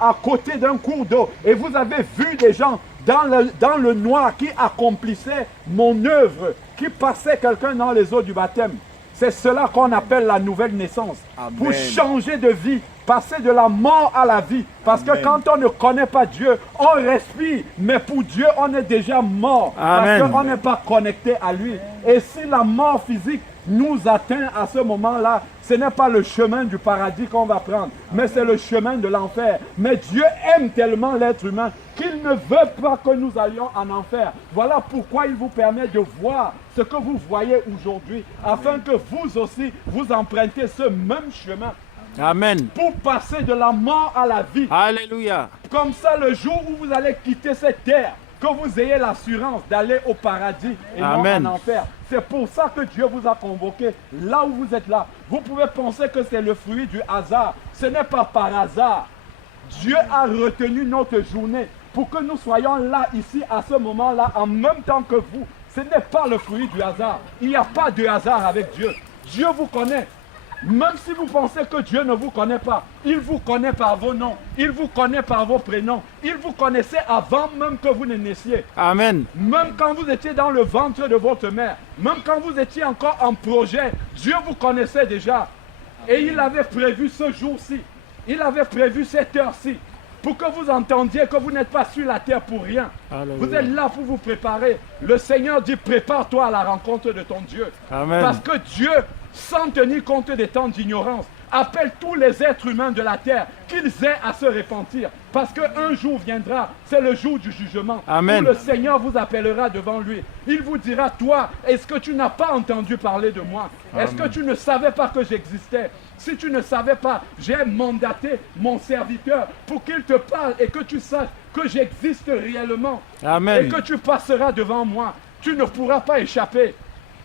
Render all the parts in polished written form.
à côté d'un cours d'eau et vous avez vu des gens dans le noir qui accomplissaient mon œuvre, qui passaient quelqu'un dans les eaux du baptême. C'est cela qu'on appelle la nouvelle naissance. Amen. Pour changer de vie, passer de la mort à la vie. Parce Amen. que quand on ne connaît pas Dieu, on respire. Mais pour Dieu, on est déjà mort. Amen. Parce qu'on n'est pas connecté à lui. Et si la mort physique nous atteint à ce moment-là, ce n'est pas le chemin du paradis qu'on va prendre, mais c'est le chemin de l'enfer. Mais Dieu aime tellement l'être humain qu'il ne veut pas que nous allions en enfer. Voilà pourquoi il vous permet de voir ce que vous voyez aujourd'hui, afin que vous aussi, vous empruntez ce même chemin. Amen. Pour passer de la mort à la vie. Alléluia. Comme ça, le jour où vous allez quitter cette terre, que vous ayez l'assurance d'aller au paradis et Amen. non en enfer. C'est pour ça que Dieu vous a convoqué là où vous êtes là. Vous pouvez penser que c'est le fruit du hasard. Ce n'est pas par hasard. Dieu a retenu notre journée pour que nous soyons là, ici, à ce moment-là, en même temps que vous. Ce n'est pas le fruit du hasard. Il n'y a pas de hasard avec Dieu. Dieu vous connaît. Même si vous pensez que Dieu ne vous connaît pas, il vous connaît par vos noms, il vous connaît par vos prénoms, il vous connaissait avant même que vous ne naissiez. Amen. Même quand vous étiez dans le ventre de votre mère, même quand vous étiez encore en projet, Dieu vous connaissait déjà. Et il avait prévu ce jour-ci, il avait prévu cette heure-ci, pour que vous entendiez que vous n'êtes pas sur la terre pour rien. Alléluia. Vous êtes là pour vous préparer. Le Seigneur dit, prépare-toi à la rencontre de ton Dieu. Amen. Parce que Dieu, sans tenir compte des temps d'ignorance, appelle tous les êtres humains de la terre qu'ils aient à se repentir. Parce qu'un jour viendra, c'est le jour du jugement. Amen. Où le Seigneur vous appellera devant lui. Il vous dira, toi, est-ce que tu n'as pas entendu parler de moi? Est-ce que tu ne savais pas que j'existais? Si tu ne savais pas, j'ai mandaté mon serviteur pour qu'il te parle et que tu saches que j'existe réellement. Amen. Et que tu passeras devant moi. Tu ne pourras pas échapper.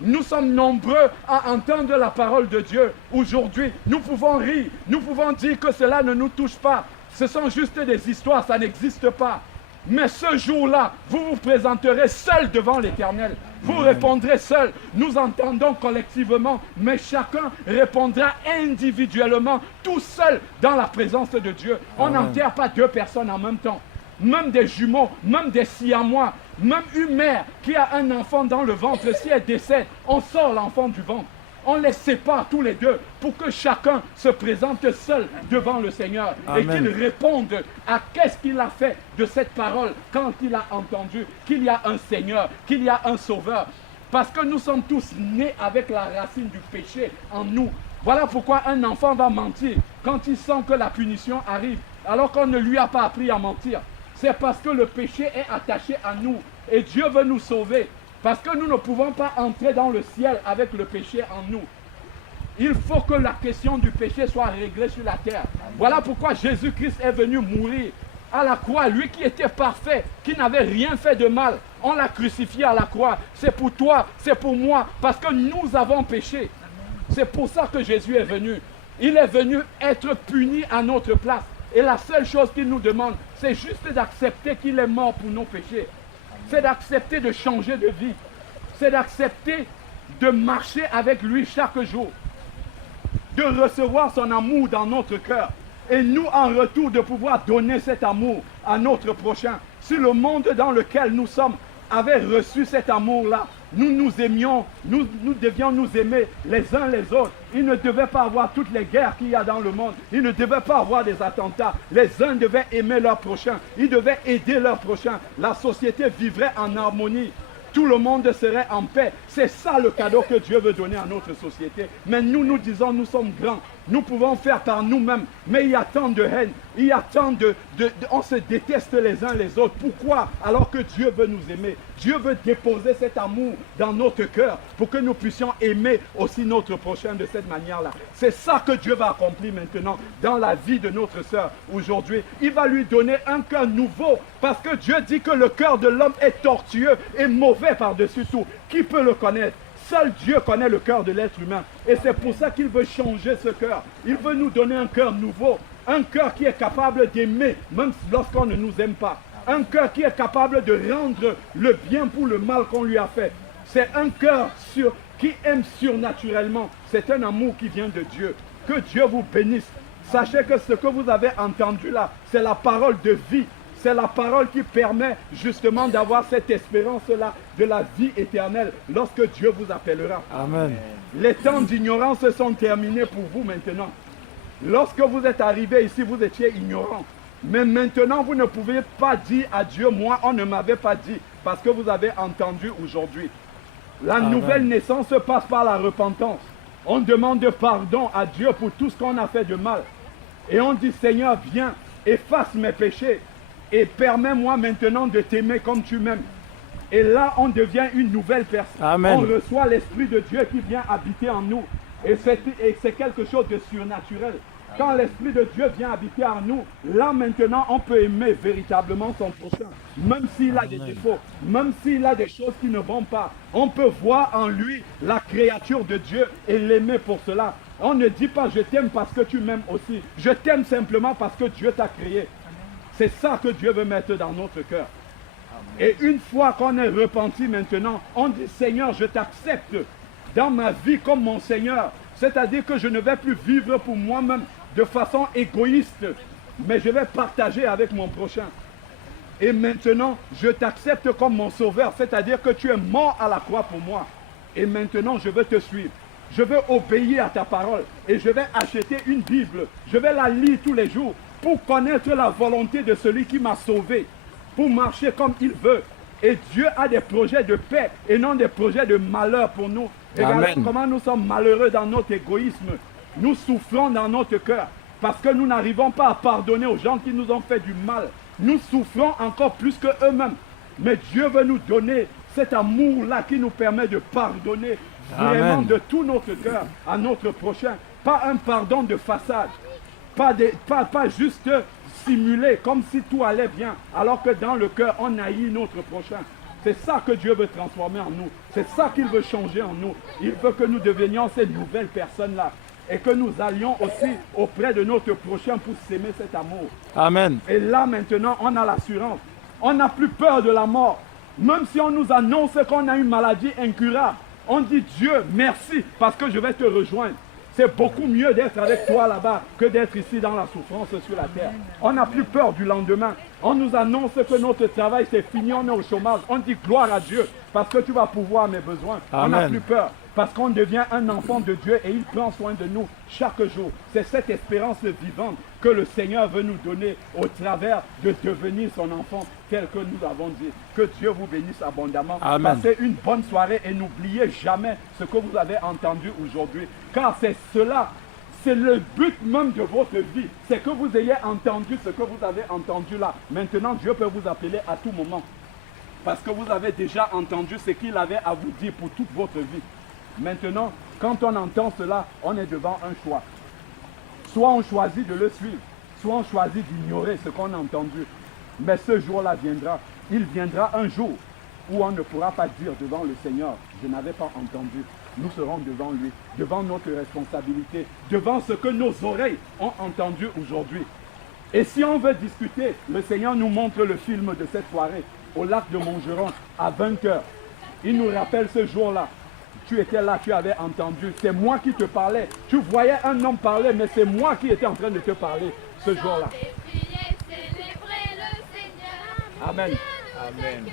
Nous sommes nombreux à entendre la parole de Dieu. Aujourd'hui, nous pouvons rire, nous pouvons dire que cela ne nous touche pas. Ce sont juste des histoires, ça n'existe pas. Mais ce jour-là, vous vous présenterez seul devant l'Éternel. Vous répondrez seul. Nous entendons collectivement, mais chacun répondra individuellement, tout seul dans la présence de Dieu. On n'enterre pas deux personnes en même temps. Même des jumeaux, même des siamois, même une mère qui a un enfant dans le ventre, si elle décède, on sort l'enfant du ventre. On les sépare tous les deux pour que chacun se présente seul devant le Seigneur. Amen. Et qu'il réponde à qu'est-ce qu'il a fait de cette parole quand il a entendu qu'il y a un Seigneur, qu'il y a un Sauveur. Parce que nous sommes tous nés avec la racine du péché en nous. Voilà pourquoi un enfant va mentir quand il sent que la punition arrive, alors qu'on ne lui a pas appris à mentir. C'est parce que le péché est attaché à nous et Dieu veut nous sauver. Parce que nous ne pouvons pas entrer dans le ciel avec le péché en nous. Il faut que la question du péché soit réglée sur la terre. Voilà pourquoi Jésus-Christ est venu mourir à la croix. Lui qui était parfait, qui n'avait rien fait de mal. On l'a crucifié à la croix. C'est pour toi, c'est pour moi, parce que nous avons péché. C'est pour ça que Jésus est venu. Il est venu être puni à notre place. Et la seule chose qu'il nous demande, c'est juste d'accepter qu'il est mort pour nos péchés. C'est d'accepter de changer de vie. C'est d'accepter de marcher avec lui chaque jour. De recevoir son amour dans notre cœur. Et nous, en retour, de pouvoir donner cet amour à notre prochain. Si le monde dans lequel nous sommes avait reçu cet amour-là, nous nous aimions, nous devions nous aimer les uns les autres. Il ne devait pas avoir toutes les guerres qu'il y a dans le monde. Il ne devait pas avoir des attentats. Les uns devaient aimer leur prochain. Ils devaient aider leur prochain. La société vivrait en harmonie. Tout le monde serait en paix. C'est ça le cadeau que Dieu veut donner à notre société. Mais nous disons, nous sommes grands. Nous pouvons faire par nous-mêmes. Mais il y a tant de haine. Il y a tant on se déteste les uns les autres. Pourquoi? Alors que Dieu veut nous aimer. Dieu veut déposer cet amour dans notre cœur pour que nous puissions aimer aussi notre prochain de cette manière-là. C'est ça que Dieu va accomplir maintenant dans la vie de notre sœur aujourd'hui. Il va lui donner un cœur nouveau parce que Dieu dit que le cœur de l'homme est tortueux et mauvais par-dessus tout. Qui peut le connaître? Seul Dieu connaît le cœur de l'être humain. Et c'est pour ça qu'il veut changer ce cœur. Il veut nous donner un cœur nouveau. Un cœur qui est capable d'aimer, même lorsqu'on ne nous aime pas. Un cœur qui est capable de rendre le bien pour le mal qu'on lui a fait. C'est un cœur qui aime surnaturellement. C'est un amour qui vient de Dieu. Que Dieu vous bénisse. Sachez que ce que vous avez entendu là, c'est la parole de vie. C'est la parole qui permet justement d'avoir cette espérance-là de la vie éternelle lorsque Dieu vous appellera. Amen. Les temps d'ignorance sont terminés pour vous maintenant. Lorsque vous êtes arrivé ici, vous étiez ignorant. Mais maintenant, vous ne pouvez pas dire à Dieu, moi, on ne m'avait pas dit, parce que vous avez entendu aujourd'hui. La nouvelle naissance passe par la repentance. On demande pardon à Dieu pour tout ce qu'on a fait de mal. Et on dit, Seigneur, viens, efface mes péchés et permets-moi maintenant de t'aimer comme tu m'aimes. Et là, on devient une nouvelle personne. Amen. On reçoit l'Esprit de Dieu qui vient habiter en nous. Et c'est quelque chose de surnaturel. Quand l'Esprit de Dieu vient habiter en nous, là maintenant, on peut aimer véritablement son prochain. Même s'il a des défauts, même s'il a des choses qui ne vont pas, on peut voir en lui la créature de Dieu et l'aimer pour cela. On ne dit pas je t'aime parce que tu m'aimes aussi. Je t'aime simplement parce que Dieu t'a créé. C'est ça que Dieu veut mettre dans notre cœur. Et une fois qu'on est repenti maintenant, on dit Seigneur, je t'accepte dans ma vie comme mon Seigneur. C'est-à-dire que je ne vais plus vivre pour moi-même de façon égoïste, mais je vais partager avec mon prochain. Et maintenant, je t'accepte comme mon sauveur, c'est-à-dire que tu es mort à la croix pour moi. Et maintenant, je veux te suivre. Je veux obéir à ta parole et je vais acheter une Bible. Je vais la lire tous les jours pour connaître la volonté de celui qui m'a sauvé, pour marcher comme il veut. Et Dieu a des projets de paix et non des projets de malheur pour nous. Regardez comment nous sommes malheureux dans notre égoïsme. Nous souffrons dans notre cœur parce que nous n'arrivons pas à pardonner aux gens qui nous ont fait du mal. Nous souffrons encore plus que eux-mêmes. Mais Dieu veut nous donner cet amour-là qui nous permet de pardonner vraiment de tout notre cœur à notre prochain. Pas un pardon de façade. Pas juste simuler comme si tout allait bien, alors que dans le cœur, on haït notre prochain. C'est ça que Dieu veut transformer en nous. C'est ça qu'il veut changer en nous. Il veut que nous devenions ces nouvelles personnes-là. Et que nous allions aussi auprès de notre prochain pour s'aimer cet amour. Amen. Et là maintenant, on a l'assurance. On n'a plus peur de la mort. Même si on nous annonce qu'on a une maladie incurable, on dit Dieu, merci parce que je vais te rejoindre. C'est beaucoup mieux d'être avec toi là-bas que d'être ici dans la souffrance sur la terre. On n'a plus peur du lendemain. On nous annonce que notre travail c'est fini, on est au chômage. On dit gloire à Dieu parce que tu vas pouvoir mes besoins. Amen. On n'a plus peur parce qu'on devient un enfant de Dieu et il prend soin de nous chaque jour. C'est cette espérance vivante que le Seigneur veut nous donner au travers de devenir son enfant tel que nous avons dit. Que Dieu vous bénisse abondamment. Amen. Passez une bonne soirée et n'oubliez jamais ce que vous avez entendu aujourd'hui. Car c'est cela, c'est le but même de votre vie. C'est que vous ayez entendu ce que vous avez entendu là. Maintenant, Dieu peut vous appeler à tout moment. Parce que vous avez déjà entendu ce qu'il avait à vous dire pour toute votre vie. Maintenant, quand on entend cela, on est devant un choix. Soit on choisit de le suivre, soit on choisit d'ignorer ce qu'on a entendu. Mais ce jour-là viendra. Il viendra un jour où on ne pourra pas dire devant le Seigneur, je n'avais pas entendu. Nous serons devant lui, devant notre responsabilité, devant ce que nos oreilles ont entendu aujourd'hui. Et si on veut discuter, le Seigneur nous montre le film de cette soirée au lac de Montgeron à 20h. Il nous rappelle ce jour-là. Tu étais là, tu avais entendu. C'est moi qui te parlais. Tu voyais un homme parler, mais c'est moi qui étais en train de te parler ce jour-là. Amen. Amen.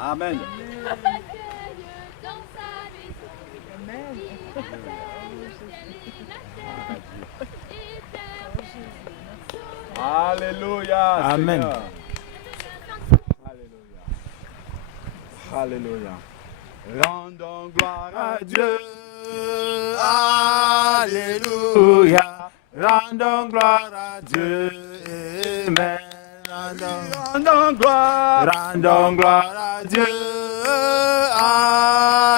Amen. Alléluia. Amen. Seigneur. Alléluia. Rendons gloire à Dieu. Alléluia. Rendons gloire à Dieu. Amen. Rendons gloire. Rendons gloire à Dieu.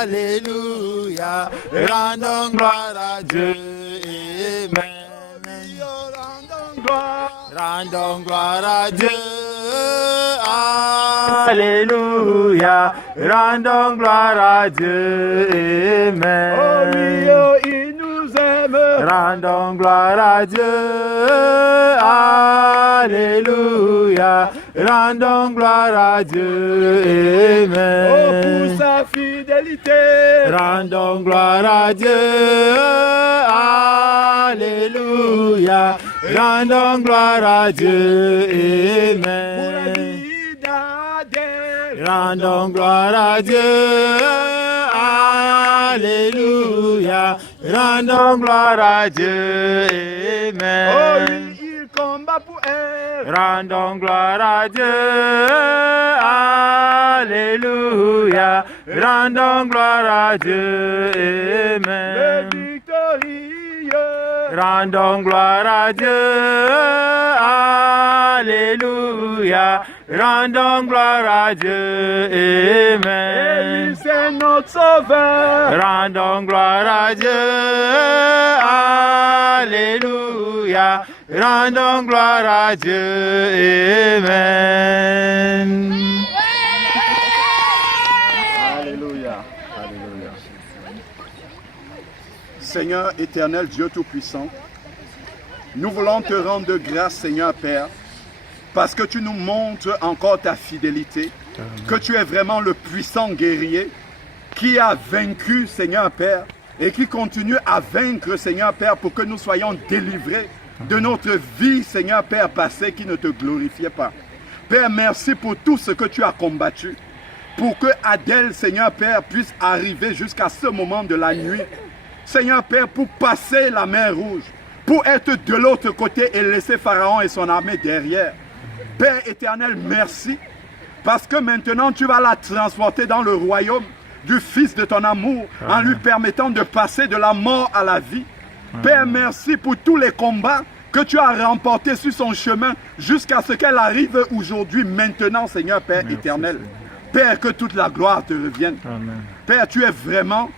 Alléluia. Rendons gloire à Dieu. Amen. Rendons gloire à Dieu. Alléluia. Rendons gloire à Dieu. Amen. Oh oui, oh, il nous aime. aime. Rendons gloire à Dieu. Alléluia. Rendons gloire à Dieu. Amen. Oh, pour sa fidélité. Rendons gloire à Dieu. Alléluia. Rendons gloire à Dieu. Amen. Pour la vie d'Adèle. Rendons gloire à Dieu. Alléluia. Rendons gloire à Dieu. Amen. Oh, il combat pour elle. Rendons gloire à Dieu. Alléluia. Rendons gloire à Dieu. Amen. Le victorieux. Rendons gloire à Dieu. Alléluia. Rendons gloire à Dieu. Et Amen. lui, c'est notre sauveur. Rendons gloire à Dieu. Alléluia. Rendons gloire à Dieu. Amen. Alléluia. Alléluia. Seigneur éternel, Dieu Tout-Puissant, nous voulons te rendre grâce, Seigneur Père, parce que tu nous montres encore ta fidélité, que tu es vraiment le puissant guerrier qui a vaincu, Seigneur Père, et qui continue à vaincre, Seigneur Père, pour que nous soyons délivrés de notre vie, Seigneur Père, passée qui ne te glorifiait pas. Père, merci pour tout ce que tu as combattu, pour que Adèle, Seigneur Père, puisse arriver jusqu'à ce moment de la nuit. Seigneur Père, pour passer la mer Rouge, pour être de l'autre côté et laisser Pharaon et son armée derrière. Père éternel, merci, parce que maintenant tu vas la transporter dans le royaume du Fils de ton amour, en lui permettant de passer de la mort à la vie. Père, merci pour tous les combats que tu as remportés sur son chemin jusqu'à ce qu'elle arrive aujourd'hui, maintenant, Seigneur Père éternel. Père, que toute la gloire te revienne. Amen. Père, tu es vraiment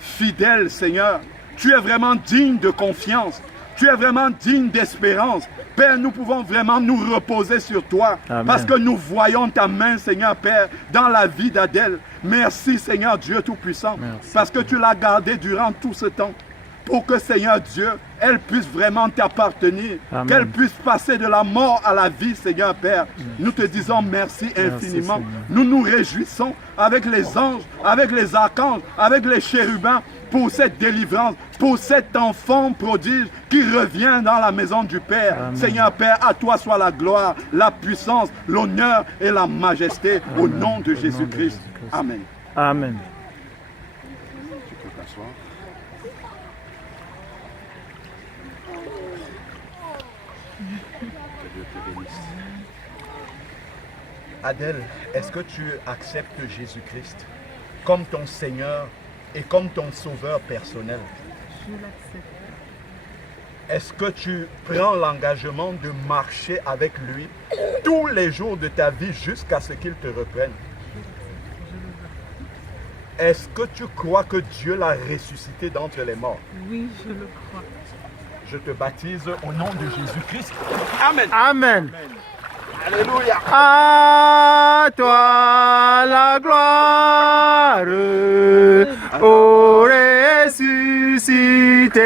fidèle, Seigneur. Tu es vraiment digne de confiance. Tu es vraiment digne d'espérance. Père, nous pouvons vraiment nous reposer sur toi. Amen. Parce que nous voyons ta main, Seigneur Père, dans la vie d'Adèle. Merci, Seigneur Dieu Tout-Puissant. Parce que tu l'as gardée durant tout ce temps. Pour que, Seigneur Dieu, elle puisse vraiment t'appartenir. Qu'elle puisse passer de la mort à la vie, Seigneur Père. Nous te disons merci infiniment. Seigneur. Nous nous réjouissons avec les anges, avec les archanges, avec les chérubins pour cette délivrance, pour cet enfant prodige qui revient dans la maison du Père. Amen. Seigneur Père, à toi soit la gloire, la puissance, l'honneur et la majesté au nom de Jésus-Christ. Amen. Amen. Tu peux t'asseoir. Que Dieu te bénisse. Adèle, est-ce que tu acceptes Jésus-Christ comme ton Seigneur et comme ton Sauveur personnel? Je l'accepte. Est-ce que tu prends l'engagement de marcher avec lui tous les jours de ta vie jusqu'à ce qu'il te reprenne? Est-ce que tu crois que Dieu l'a ressuscité d'entre les morts? Oui, je le crois. Je te baptise au nom de Jésus-Christ. Amen. Amen. Alléluia. À toi la gloire, ô ressuscité.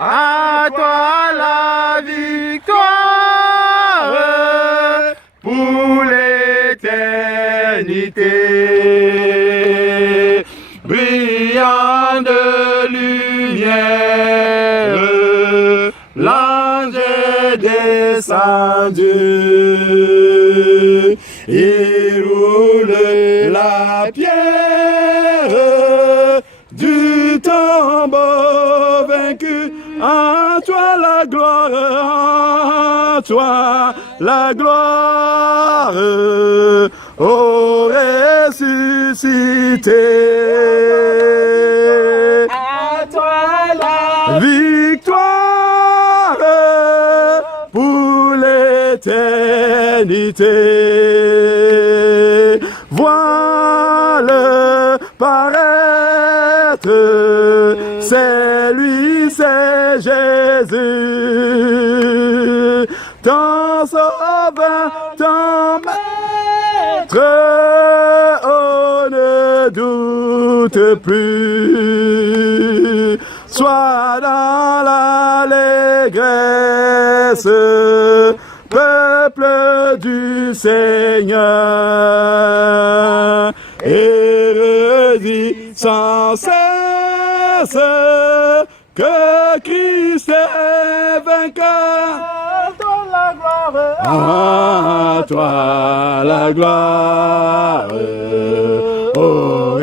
À toi la victoire pour l'éternité. Brillant de lumière, l'ange est descendu. Il roule la pierre du tombeau vaincu. En toi la gloire, en toi la gloire, ô ressuscité. À toi la Victoire pour l'éternité. Vois-le paraître, c'est lui, c'est Jésus, ton sauveur, ton maître, on ne doute plus. va dans l'allégresse, peuple du Seigneur, et redis sans cesse que Christ est vainqueur. À toi la gloire, ô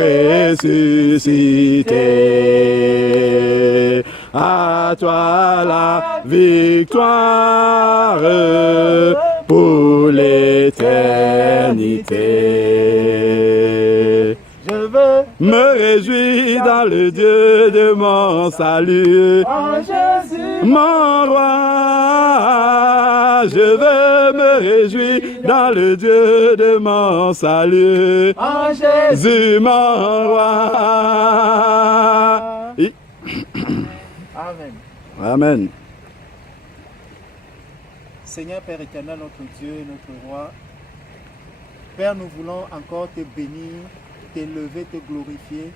ressuscité. À toi la victoire pour l'éternité. Je veux Me réjouir dans le Dieu de mon salut, en Jésus, mon roi. Je veux me réjouir dans le Dieu de mon salut, en Jésus. Jésus mon roi. Amen. Amen. Seigneur Père éternel, notre Dieu, notre roi, Père, nous voulons encore te bénir, t'élever, te glorifier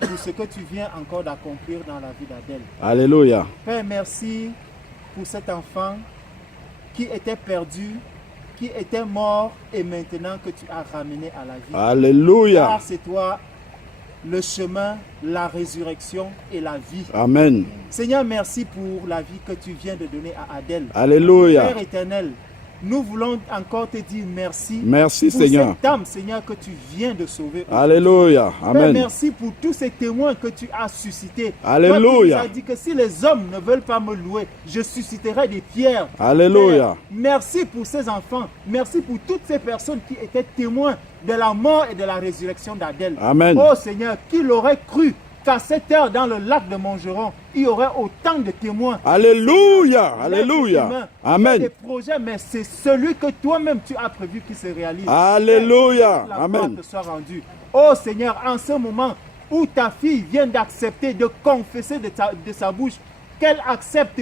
pour ce que tu viens encore d'accomplir dans la vie d'Adèle. Alléluia. Père, merci pour cet enfant qui était perdu, qui était mort et maintenant que tu as ramené à la vie. Alléluia. Car c'est toi le chemin, la résurrection et la vie. Amen. Seigneur, merci pour la vie que tu viens de donner à Adèle. Alléluia. Père éternel, nous voulons encore te dire merci. Merci pour Seigneur. cette âme, Seigneur, que tu viens de sauver. Alléluia. Père, Amen. merci pour tous ces témoins que tu as suscités. Alléluia. Toi qui nous as dit que si les hommes ne veulent pas me louer, je susciterai des pierres. Alléluia. Père, merci pour ces enfants. Merci pour toutes ces personnes qui étaient témoins de la mort et de la résurrection d'Adèle. Amen. Oh Seigneur, qui l'aurait cru qu'à cette heure dans le lac de Montgeron, il y aurait autant de témoins. Alléluia. L'être Alléluia. humain fait Amen. des projets, mais c'est celui que toi-même tu as prévu qui se réalise. Alléluia. Que la Amen. gloire te soit rendue. Oh Seigneur, en ce moment où ta fille vient d'accepter, de confesser de sa bouche qu'elle accepte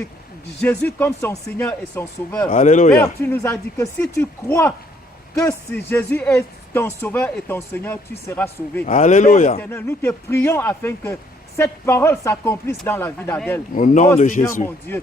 Jésus comme son Seigneur et son Sauveur. Alléluia. Père, tu nous as dit que si tu crois que Jésus est ton Sauveur et ton Seigneur, tu seras sauvé. Alléluia. Père éternel, nous te prions afin que cette parole s'accomplisse dans la vie d'Adèle. Au nom de Seigneur, Jésus. mon Dieu,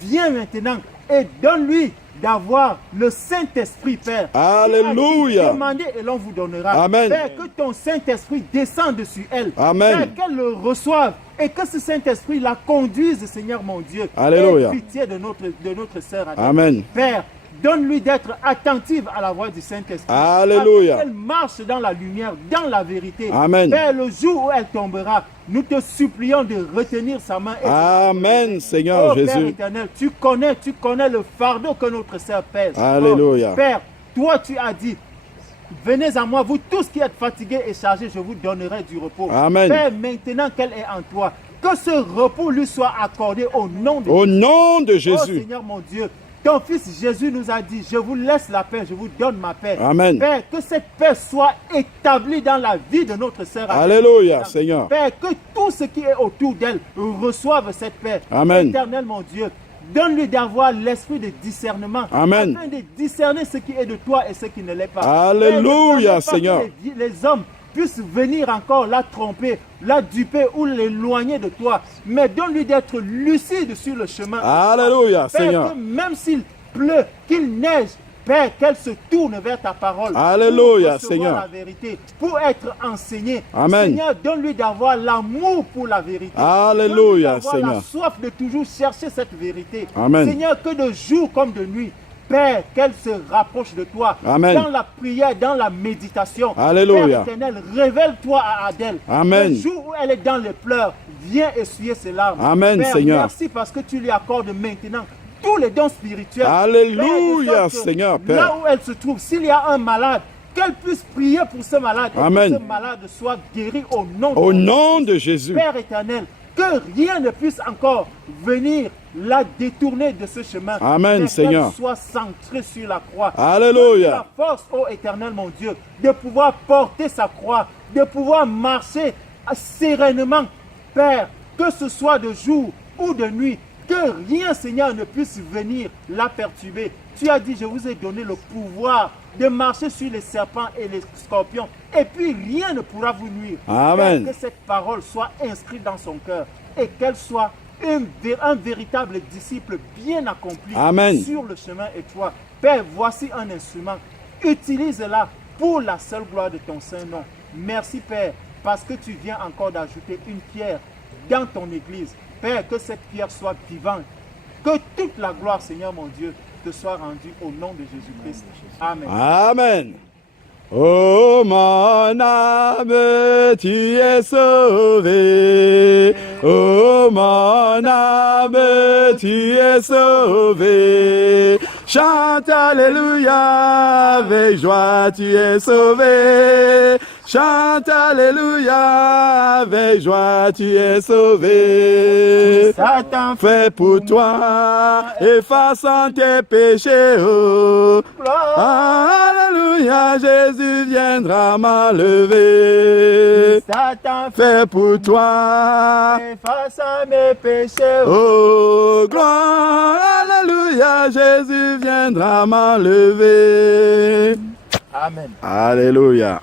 viens maintenant et donne-lui d'avoir le Saint-Esprit, Père. Alléluia. Demandez et l'on vous donnera. Amen. Père, que ton Saint-Esprit descende sur elle. Amen. Père, qu'elle le reçoive et que ce Saint-Esprit la conduise, Seigneur mon Dieu. Alléluia. Aie pitié de notre sœur Adèle. Amen. Père, donne-lui d'être attentive à la voix du Saint-Esprit. Alléluia. Afin qu'elle marche dans la lumière, dans la vérité. Amen. Père, le jour où elle tombera, nous te supplions de retenir sa main. Et Amen, Seigneur oh, Père Jésus. éternel, tu connais le fardeau que notre sœur pèse. Alléluia. Oh, Père, toi tu as dit, venez à moi, vous tous qui êtes fatigués et chargés, je vous donnerai du repos. Amen. Père, maintenant qu'elle est en toi, que ce repos lui soit accordé au nom de Au nom de Oh Jésus. Seigneur mon Dieu, ton fils Jésus nous a dit, je vous laisse la paix, je vous donne ma paix. Amen. Père, que cette paix soit établie dans la vie de notre sœur. Alléluia, Seigneur. Père, que tout ce qui est autour d'elle reçoive cette paix. Amen. Éternel mon Dieu, donne-lui d'avoir l'esprit de discernement. Amen. Afin de discerner ce qui est de toi et ce qui ne l'est pas. Alléluia, Père, Seigneur. que les hommes puissent venir encore la tromper, la duper ou l'éloigner de toi. Mais donne-lui d'être lucide sur le chemin. Alléluia, Père, Seigneur. que même s'il pleut, qu'il neige, Père, qu'elle se tourne vers ta parole. Alléluia, pour recevoir Seigneur. la vérité, pour être enseignée. Amen. Seigneur, donne-lui d'avoir l'amour pour la vérité. Alléluia, Donne-lui d'avoir Seigneur. la soif de toujours chercher cette vérité. Amen. Seigneur, que de jour comme de nuit, Père, qu'elle se rapproche de toi. Amen. Dans la prière, dans la méditation. Alléluia. Père éternel, révèle-toi à Adèle. Amen. Le jour où elle est dans les pleurs, viens essuyer ses larmes. Amen, Père, Seigneur. merci parce que tu lui accordes maintenant tous les dons spirituels. Alléluia, Père, de sorte que Seigneur, Père. Là où elle se trouve, s'il y a un malade, qu'elle puisse prier pour ce malade. Et Amen. que ce malade soit guéri au nom Au de nom de Jésus. Père éternel, que rien ne puisse encore venir la détourner de ce chemin. Amen, mais Seigneur. qu'elle soit centrée sur la croix. Alléluia. La force, ô éternel mon Dieu, de pouvoir porter sa croix, de pouvoir marcher sereinement. Père, que ce soit de jour ou de nuit, que rien, Seigneur, ne puisse venir la perturber. Tu as dit, je vous ai donné le pouvoir de marcher sur les serpents et les scorpions. Et puis, rien ne pourra vous nuire. Amen. Père, que cette parole soit inscrite dans son cœur et qu'elle soit un véritable disciple bien accompli Amen. sur le chemin étroit. Père, voici un instrument. Utilise-la pour la seule gloire de ton Saint-Nom. Merci Père, parce que tu viens encore d'ajouter une pierre dans ton église. Père, que cette pierre soit vivante. Que toute la gloire, Seigneur mon Dieu, te soit rendue au nom de Jésus-Christ. Amen. Amen. Oh mon âme, tu es sauvé. Oh mon âme, tu es sauvé. Chante alléluia, avec joie tu es sauvé. Chante alléluia, avec joie tu es sauvé. Satan Fait pour toi, effaçant tes péchés. Oh. Alléluia, Jésus viendra m'enlever. Satan Fait pour toi, efface mes péchés. oh gloire, alléluia, Jésus viendra m'enlever. Amen. Alléluia.